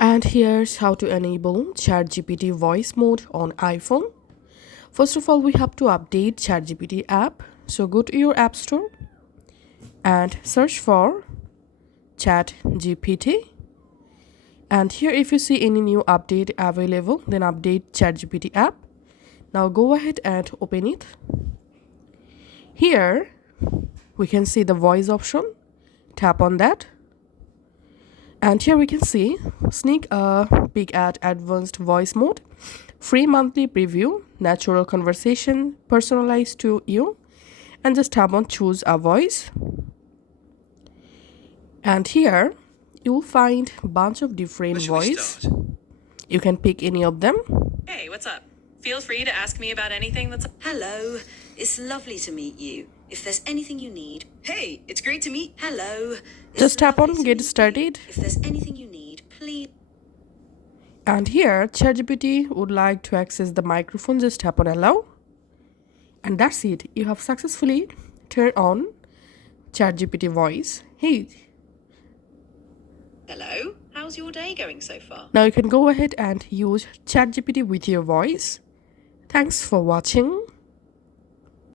And here's how to enable ChatGPT Voice Mode on iPhone. First of all, we have to update ChatGPT app. So go to your App Store and search for ChatGPT. And here, if you see any new update available, then update ChatGPT app. Now go ahead and open it. Here, we can see the voice option. Tap on that. And here we can see sneak a peek at advanced voice mode, free monthly preview, natural conversation, personalized to you, and just tap on choose a voice. And here you will find a bunch of different voice. You can pick any of them. Hey, what's up? Feel free to ask me about anything that's... Hello, it's lovely to meet you. If there's anything you need. Hey, it's great to meet... Hello. Just tap on get started. If there's anything you need, please. And here ChatGPT would like to access the microphone. Just tap on allow. And that's it. You have successfully turned on ChatGPT voice. Hey. Hello, how's your day going so far? Now you can go ahead and use ChatGPT with your voice. Thanks for watching.